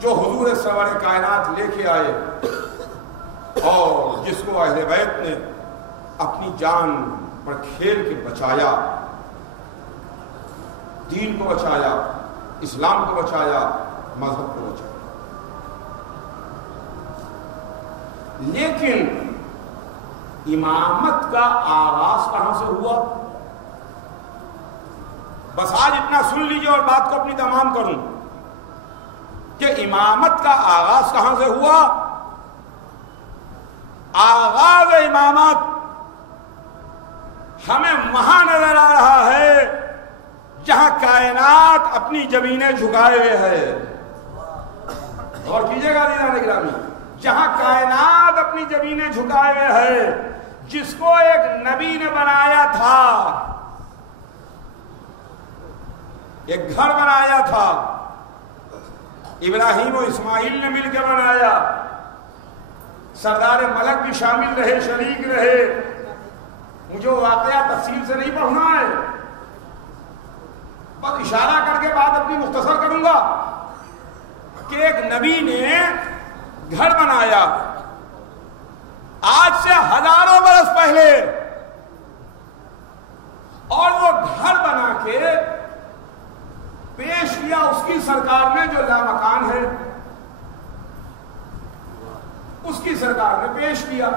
جو حضور سرور کائنات لے کے آئے اور جس کو اہل بیت نے اپنی جان پر کھیل کے بچایا، دین کو بچایا، اسلام کو بچایا، مذہب کو بچایا. لیکن امامت کا آغاز کہاں سے ہوا؟ بس آج اتنا سن لیجیے اور بات کو اپنی تمام کروں کہ امامت کا آغاز کہاں سے ہوا. آغاز امامت ہمیں وہاں نظر آ رہا ہے جہاں کائنات اپنی زمینیں جھکائے ہوئے ہے. غور کیجیے گا عزیزان گرامی، جہاں کائنات اپنی زمینیں جھکائے ہوئے ہے، جس کو ایک نبی نے بنایا تھا، ایک گھر بنایا تھا، ابراہیم و اسماعیل نے مل کے بنایا، سردار ملک بھی شامل رہے، شریک رہے. مجھے واقعہ تفصیل سے نہیں پڑھنا ہے، بس اشارہ کر کے بات اپنی مختصر کروں گا کہ ایک نبی نے گھر بنایا آج سے ہزاروں برس پہلے، اور وہ گھر بنا کے پیش کیا اس کی سرکار میں جو لامکان ہے، اس کی سرکار میں پیش کیا.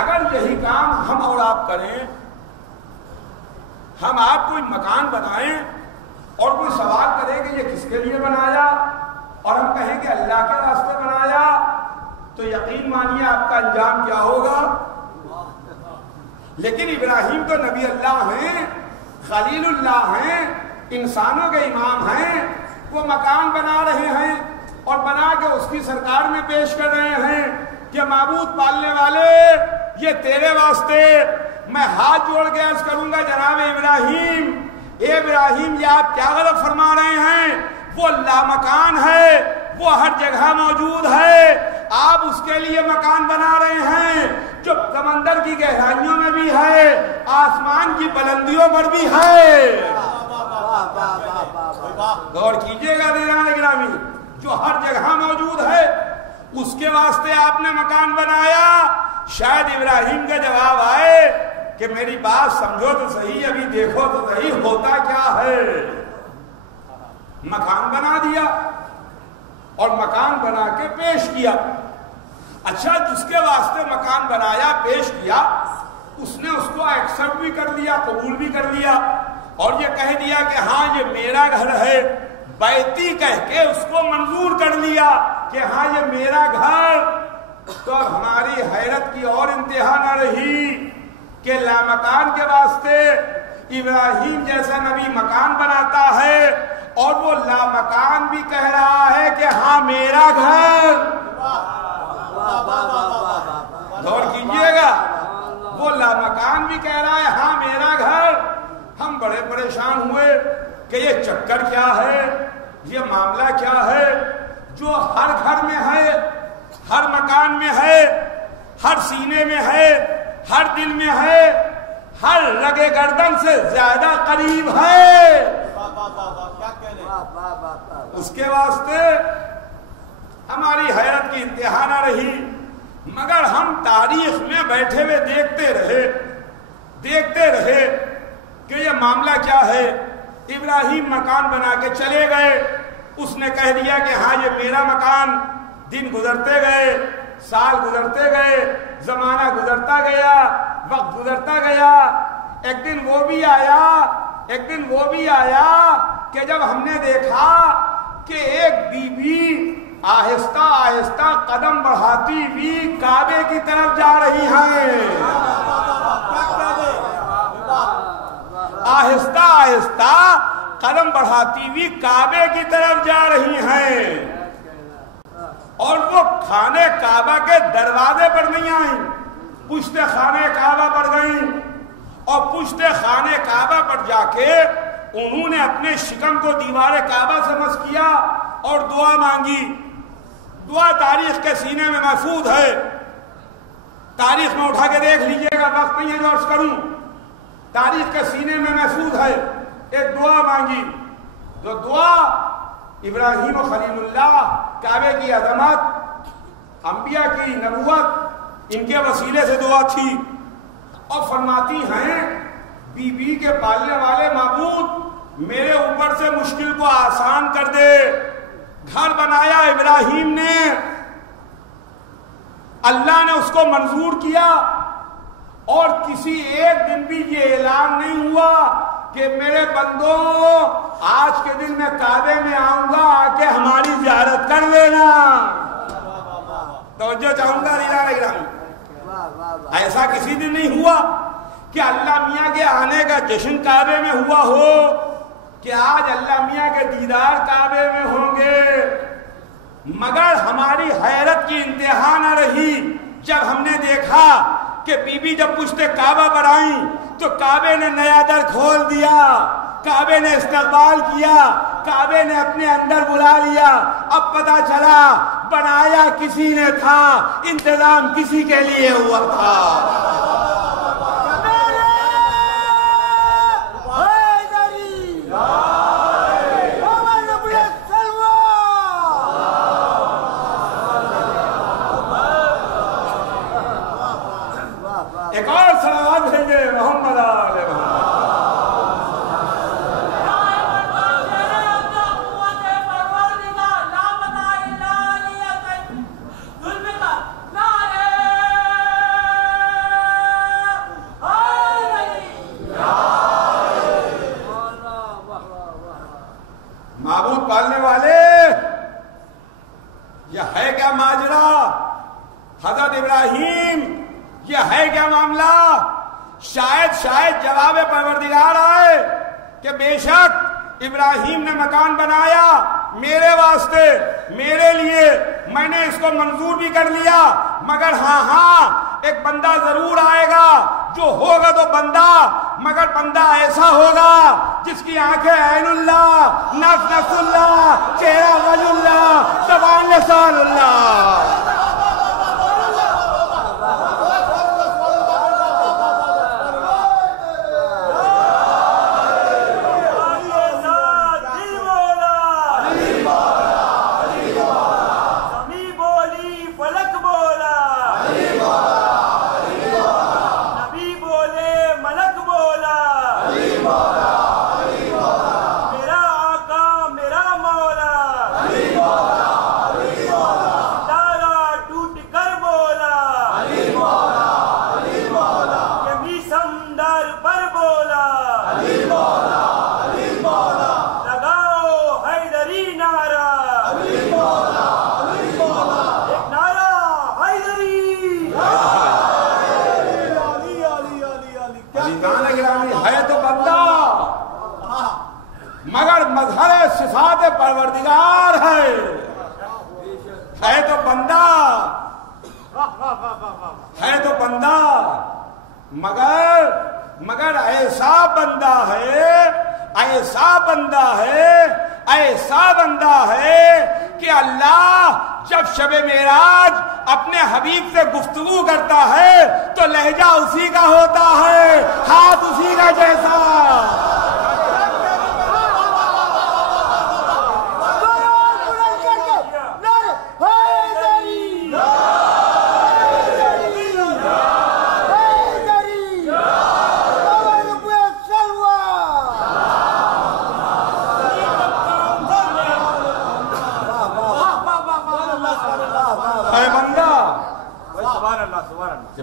اگر یہی کام ہم اور آپ کریں، ہم آپ کوئی مکان بنائیں اور کوئی سوال کرے کہ یہ کس کے لیے بنایا، اور ہم کہیں کہ اللہ کے راستے بنایا، تو یقین مانیے آپ کا انجام کیا ہوگا. لیکن ابراہیم تو نبی اللہ ہیں، خلیل اللہ ہیں، انسانوں کے امام ہیں، وہ مکان بنا رہے ہیں اور بنا کے اس کی سرکار میں پیش کر رہے ہیں کہ معبود پالنے والے، یہ تیرے واسطے میں ہاتھ جوڑ کے عرض کروں گا جناب ابراہیم، اے ابراہیم یہ آپ کیا غلط فرما رہے ہیں؟ وہ لامکان ہے، وہ ہر جگہ موجود ہے، آپ اس کے لیے مکان بنا رہے ہیں جو سمندر کی گہرائیوں میں بھی ہے، آسمان کی بلندیوں پر بھی ہے. غور کیجئے گا عزیزان گرامی، جو ہر جگہ موجود ہے اس کے واسطے آپ نے مکان بنایا. شاید ابراہیم کا جواب آئے کہ میری بات سمجھو تو صحیح، ابھی دیکھو تو صحیح ہوتا کیا ہے. مکان بنا دیا اور مکان بنا کے پیش کیا. اچھا، جس کے واسطے مکان بنایا، پیش کیا، اس نے اس کو ایکسپٹ بھی کر لیا، قبول بھی کر لیا، اور یہ کہہ دیا کہ ہاں یہ میرا گھر ہے، بیتی کہہ کے اس کو منظور کر لیا کہ ہاں یہ میرا گھر. تو اب ہماری حیرت کی اور انتہا نہ رہی کہ لامکان کے واسطے ابراہیم جیسا نبی مکان بناتا ہے اور وہ لامکان بھی کہہ رہا ہے کہ ہاں میرا گھر. غور کیجئے گا، وہ لامکان بھی کہہ رہا ہے ہاں میرا گھر. ہم بڑے پریشان ہوئے کہ یہ چکر کیا ہے، یہ معاملہ کیا ہے جو ہر گھر میں ہے، ہر مکان میں ہے، ہر سینے میں ہے، ہر دل میں ہے، ہر رگے گردن سے زیادہ قریب ہے. اس کے واسطے ہماری حیرت کی انتہا نہ رہی. مگر ہم تاریخ میں بیٹھے ہوئے دیکھتے رہے کہ یہ معاملہ کیا ہے. ابراہیم مکان بنا کے چلے گئے، اس نے کہہ دیا کہ ہاں یہ میرا مکان. دن گزرتے گئے، سال گزرتے گئے، زمانہ گزرتا گیا، وقت گزرتا گیا. ایک دن وہ بھی آیا کہ جب ہم نے دیکھا کہ ایک بی بی آہستہ آہستہ قدم بڑھاتی ہوئی کعبے کی طرف جا رہی ہیں. آہستہ آہستہ قدم بڑھاتی ہوئی کعبے کی طرف جا رہی ہیں، اور وہ خانے کعبہ کے دروازے پر نہیں آئیں، پشت خانے کعبہ پر گئیں، اور پشت خانے کعبہ پر جا کے انہوں نے اپنے شکم کو دیوار کعبہ سے مس کیا اور دعا مانگی. دعا تاریخ کے سینے میں محفوظ ہے، تاریخ میں اٹھا کے دیکھ لیجئے گا، وقت نہیں ہے جو عرض کروں، تاریخ کے سینے میں محفوظ ہے. ایک دعا مانگی، جو دعا ابراہیم و خلیل اللہ کعبے کی عظمت، انبیاء کی نبوت ان کے وسیلے سے دعا تھی، اور فرماتی ہیں بی بی کے پالنے والے معبود میرے اوپر سے مشکل کو آسان کر دے۔ گھر بنایا ابراہیم نے، اللہ نے اس کو منظور کیا، اور کسی ایک دن بھی یہ اعلان نہیں ہوا کہ میرے بندوں آج کے دن میں کعبے میں آؤں گا، آ کے ہماری زیارت کر لینا۔ توجہ چاہوں گا ایسا کسی دن نہیں ہوا کہ اللہ میاں کے آنے کا جشن کعبے میں ہوا ہو، کہ آج اللہ میاں کے دیدار کعبے میں ہوں گے، مگر ہماری حیرت کی انتہا نہ رہی جب ہم نے دیکھا کہ بی بی جب پشت کعبہ پر آئیں تو کعبے نے نیا در کھول دیا، کعبے نے استقبال کیا، کعبے نے اپنے اندر بلا لیا۔ اب پتہ چلا بنایا کسی نے تھا، انتظام کسی کے لیے ہوا تھا۔ ایک اور صلوات بھیجے محمد آل محمد۔ معبود پالنے والے، یہ ہے کیا ماجرا؟ حضرت ابراہیم یہ ہے کیا معاملہ؟ شاید جواب پروردگار آئے کہ بے شک ابراہیم نے مکان بنایا میرے واسطے، میرے لیے، میں نے اس کو منظور بھی کر لیا، مگر ہاں ایک بندہ ضرور آئے گا، جو ہوگا تو بندہ، مگر بندہ ایسا ہوگا جس کی آنکھیں عین اللہ، نفس اللہ، چہرہ وجہ اللہ، زبان لسان اللہ۔ مگر مظہر صفات پروردگار ہے تو بندہ، ہے تو بندہ، مگر ایسا بندہ ہے کہ اللہ جب شب معراج اپنے حبیب سے گفتگو کرتا ہے تو لہجہ اسی کا ہوتا ہے، ہاتھ اسی کا جیسا۔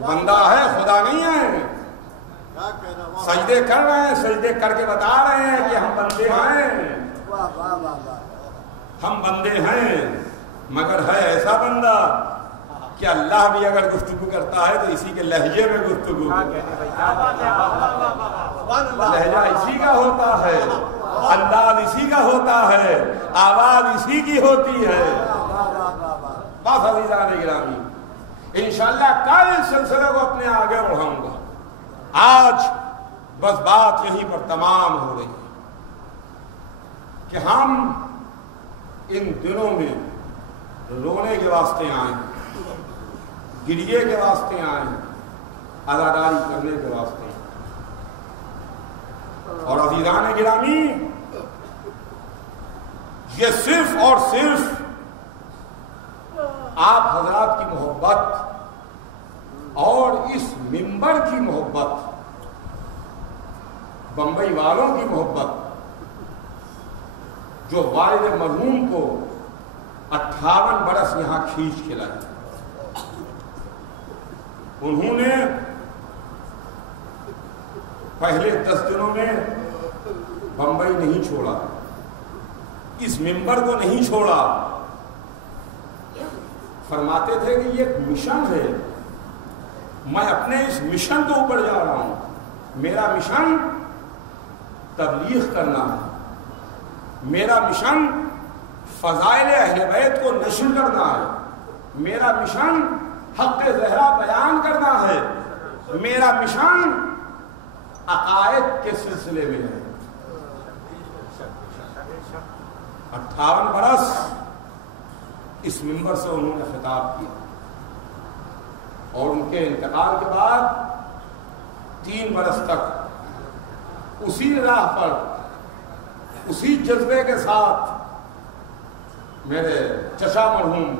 بندہ ہے، خدا نہیں ہے۔ سجدے کر رہے ہیں، سجدے کر کے بتا رہے ہیں کہ ہم بندے ہیں، ہم بندے ہیں، مگر ہے ایسا بندہ کہ اللہ بھی اگر گفتگو کرتا ہے تو اسی کے لہجے میں گفتگو، لہجہ اسی کا ہوتا ہے، انداز اسی کا ہوتا ہے، آواز اسی کی ہوتی ہے۔ بس عزیزان گرامی، انشاءاللہ کل اس سلسلے کو اپنے آگے بڑھاؤں گا۔ آج بس بات یہیں پر تمام ہو رہی ہے کہ ہم ان دنوں میں رونے کے واسطے آئے ہیں، گریے کے واسطے آئے ہیں، عزاداری کرنے کے واسطے ہیں۔ اور عزیزان گرامی، یہ صرف اور صرف آپ حضرات کی محبت اور اس منبر کی محبت، بمبئی والوں کی محبت، جو والد مرحوم کو 58 برس یہاں کھینچ کے لائے، انہوں نے پہلے 10 دنوں میں بمبئی نہیں چھوڑا، اس منبر کو نہیں چھوڑا۔ فرماتے تھے کہ یہ ایک مشن ہے، میں اپنے اس مشن کے اوپر جا رہا ہوں، میرا مشن تبلیغ کرنا ہے، میرا مشن فضائل اہل بیت کو نشر کرنا ہے، میرا مشن حق زہرا بیان کرنا ہے، میرا مشن عقائد کے سلسلے میں ہے۔ 58 برس اس منبر سے انہوں نے خطاب کیا، اور ان کے انتقال کے بعد 3 برس تک اسی راہ پر، اسی جذبے کے ساتھ میرے چچا مرحوم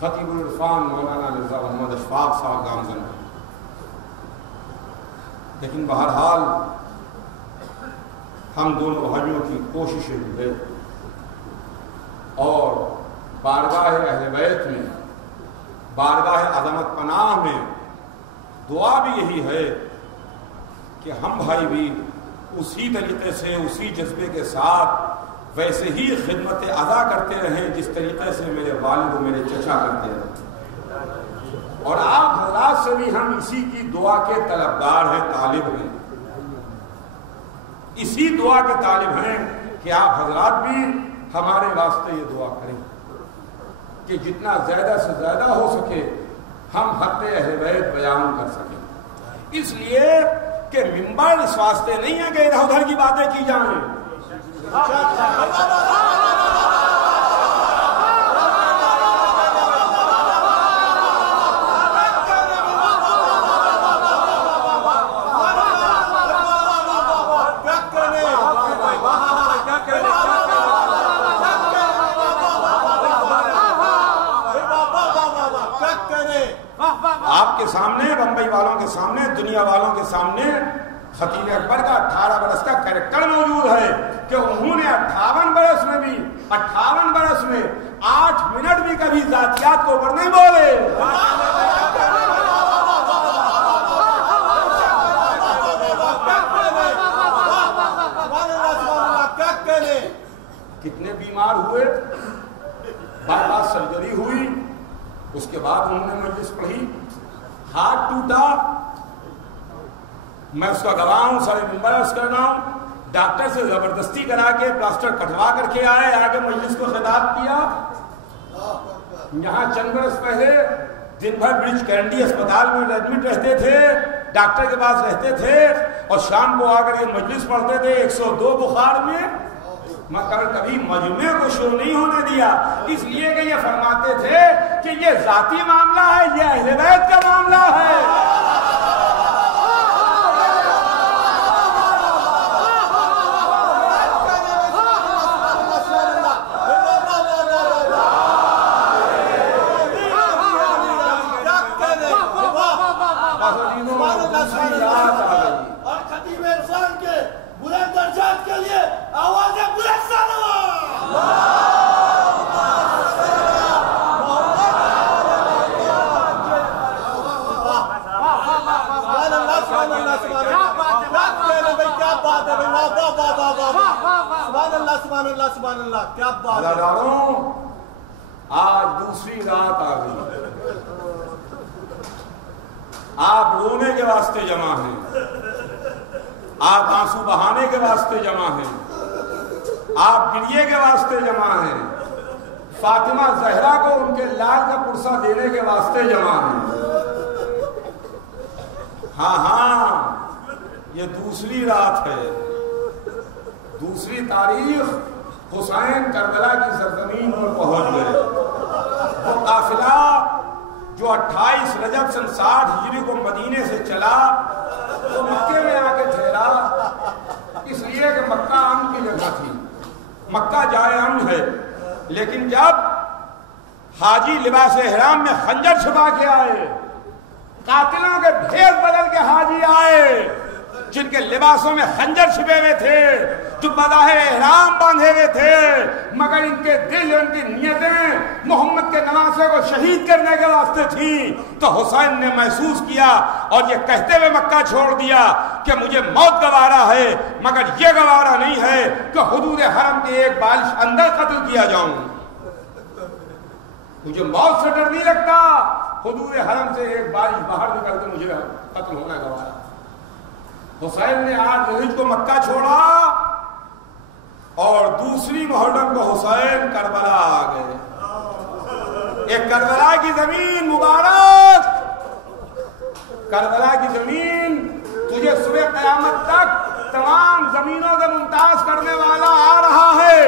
خطیب العرفان مولانا مرزا محمد اشفاق صاحب گامزن، لیکن بہرحال ہم دونوں بھائیوں کی کوششیں ہوئے، اور بارگاہ اہل بیت میں، بارگاہ عظمت پناہ میں دعا بھی یہی ہے کہ ہم بھائی بھی اسی طریقے سے، اسی جذبے کے ساتھ ویسے ہی خدمت ادا کرتے رہیں جس طریقے سے میرے والد و میرے چچا کرتے رہے، اور آپ حضرات سے بھی ہم اسی کی دعا کے طلبگار ہیں، طالب ہیں، اسی دعا کے طالب ہیں کہ آپ حضرات بھی ہمارے واسطے یہ دعا کریں کہ جتنا زیادہ سے زیادہ ہو سکے ہم حق اہل بیت بیان کر سکیں، اس لیے کہ منبر اس واسطے نہیں ہے کہ ادھر ادھر کی باتیں کی جائیں۔ آپ کے سامنے، بمبئی والوں کے سامنے، دنیا والوں کے سامنے خطیب اکبر کا 18 برس کا کریکٹر موجود ہے کہ انہوں نے 58 برس میں بھی 58 برس میں 8 منٹ بھی کبھی ذاتیات کو اوپر نہیں بولے۔ کتنے بیمار ہوئے، بار بار سرجری ہوئی، اس کے بعد انہوں نے مجلس پڑھی، ہاتھ ٹوٹا، میں اس کا گواہ ہوں، سارے ممبر عرض کر رہا ہوں، ڈاکٹر سے زبردستی کرا کے پلاسٹر کٹوا کر کے آئے، آگے مجلس کو خطاب کیا۔ یہاں چند برس پہلے دن بھر برج کینڈی اسپتال میں ایڈمٹ رہتے تھے، ڈاکٹر کے پاس رہتے تھے، اور شام کو آ کر یہ مجلس پڑھتے تھے 102 بخار میں، مگر کبھی مجمع کو شروع نہیں ہونے دیا، اس لیے کہ یہ فرماتے تھے کہ یہ ذاتی معاملہ ہے، یہ اہل بیت کا معاملہ ہے۔ اور خطیب عرفان کے بلند درجات کے لیے آوازیں بلند سبحان اللہ، کیا بات ہے۔ آج دوسری رات آ گئی، آپ رونے کے واسطے جمع ہیں، آپ آنسو بہانے کے واسطے جمع ہیں، آپ گریے کے واسطے جمع ہیں، فاطمہ زہرا کو ان کے لال کا پرسہ دینے کے واسطے جمع ہیں۔ ہاں یہ دوسری رات ہے، دوسری تاریخ حسین کربلا کی سرزمین پر پہنچ گئے۔ وہ قافلہ جو 28 رجب سن 60 ہجری کو مدینے سے چلا، وہ مکے میں آ کے ٹھہرا، اس لیے کہ مکہ امن کی جگہ تھی، مکہ جائے امن ہے، لیکن جب حاجی لباس احرام میں خنجر چھپا کے آئے، قاتلوں کے بھیس بدل کے حاجی آئے جن کے لباسوں میں خنجر چھپے ہوئے تھے، جو بظاہر احرام باندھے ہوئے تھے، مگر ان کے دل، ان کی نیتیں محمد کے نواسے کو شہید کرنے کے واسطے تھی۔ تو حسین نے محسوس کیا اور یہ کہتے ہوئے مکہ چھوڑ دیا کہ مجھے موت گوارا ہے، مگر یہ گوارا نہیں ہے کہ حدود حرم کے ایک بالش اندر قتل کیا جاؤں۔ مجھے موت سے ڈر نہیں لگتا، حدود حرم سے ایک بالش باہر نکل کے مجھے قتل ہونا گوارا۔ حسین نے 8 ذوالحجہ کو مکہ چھوڑا اور دوسری محرم کو حسین کربلا آ گئے۔ ایک کربلا کی زمین مبارک، کربلا کی زمین تجھے صبح قیامت تک تمام زمینوں سے ممتاز کرنے والا آ رہا ہے۔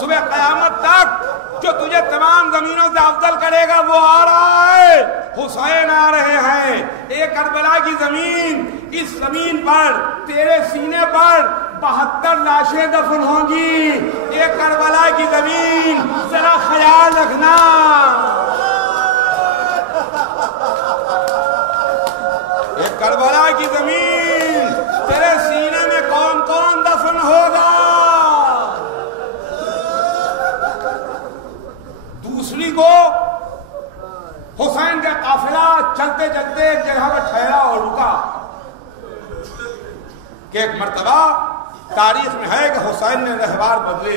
صبح قیامت تک جو تجھے تمام زمینوں سے افضل کرے گا وہ آ رہا ہے، حسین آ رہے ہیں۔ ایک کربلا کی زمین، اس زمین پر تیرے سینے پر 72 لاشیں دفن ہوں گی۔ ایک کربلا کی زمین، ذرا خیال رکھنا، ایک کربلا کی زمین تیرے سینے میں کون کون دفن ہوگا۔ دوسری کو حسین کا قافلہ چلتے چلتے ایک جگہ پر ٹھہرا اور رکا کہ ایک مرتبہ تاریخ میں ہے کہ حسین نے رہبار بدلے۔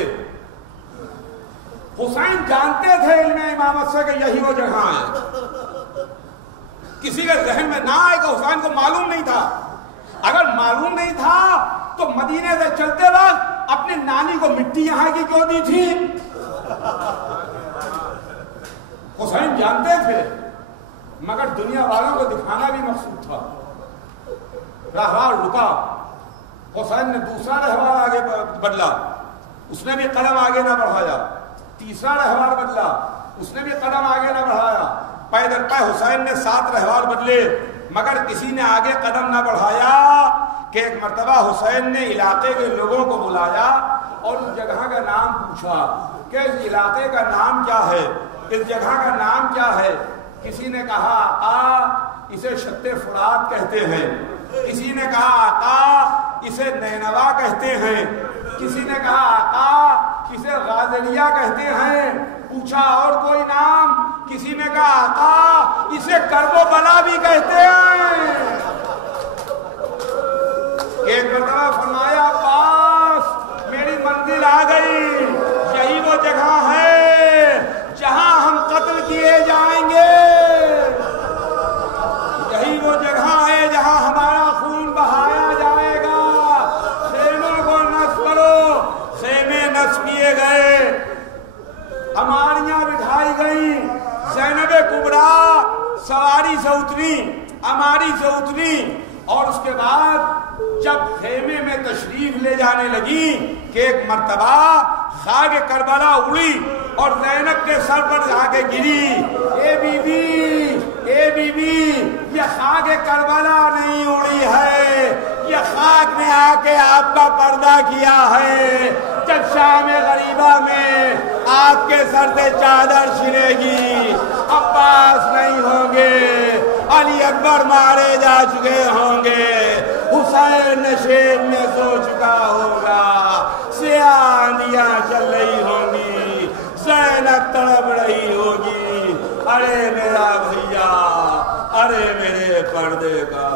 حسین جانتے تھے علم امامت سے کہ یہی وہ جگہ ہے، کسی کے ذہن میں نہ آئے کہ حسین کو معلوم نہیں تھا۔ اگر معلوم نہیں تھا تو مدینے سے چلتے وقت اپنی نانی کو مٹی یہاں کی کیوں دی تھی؟ حسین جانتے تھے، مگر دنیا والوں کو دکھانا بھی مقصود تھا۔ رہبار رکا، حسین نے دوسرا رہبار آگے بدلا، اس نے بھی قدم آگے نہ بڑھایا۔ تیسرا رہبار بدلا، اس نے بھی قدم آگے نہ بڑھایا۔ پیدل پہ حسین نے 7 رہبار بدلے، مگر کسی نے آگے قدم نہ بڑھایا کہ ایک مرتبہ حسین نے علاقے کے لوگوں کو بلایا اور اس جگہ کا نام پوچھا کہ اس علاقے کا نام کیا ہے، اس جگہ کا نام کیا ہے۔ کسی نے کہا آقا اسے شط فرات کہتے ہیں، کسی نے کہا آقا اسے نینوا کہتے ہیں، کسی نے کہا آقا اسے غازلیہ کہتے ہیں۔ پوچھا اور کوئی نام، کسی نے کہا آقا اسے کرب و بلا بھی کہتے ہیں۔ ایک مرتبہ فرمایا عباس میری منزل آ گئی، یہی وہ جگہ ہے جہاں ہم قتل کیے جائیں گے، یہی وہ جگہ ہے جہاں ہمارا خون بہایا جائے گا۔ خیموں کو نصب کرو، خیمے نصب کیے گئے، اماریاں بٹھائی گئیں۔ زینب کبریٰ سواری سے اتری، اماری سے اتری، اور اس کے بعد جب خیمے میں تشریف لے جانے لگی کہ ایک مرتبہ خاک کربلا اڑی اور زینب کے سر پر جا کے گری۔ اے بی بی، اے بی بی، یہ خاک کربلا نہیں اڑی ہے، یہ خاک نے آ کے آپ کا پردہ کیا ہے۔ جب شام غریبہ میں آپ کے سر سے چادر چھنے گی، عباس نہیں ہوں گے، علی اکبر مارے جا چکے ہوں گے، حسین نشیب میں سو چکا ہوگا، سیاہ آندیاں چل رہی ہوں گی، زینب تڑپ رہی ہوگی، ارے میرا بھیا، ارے میرے پردے کا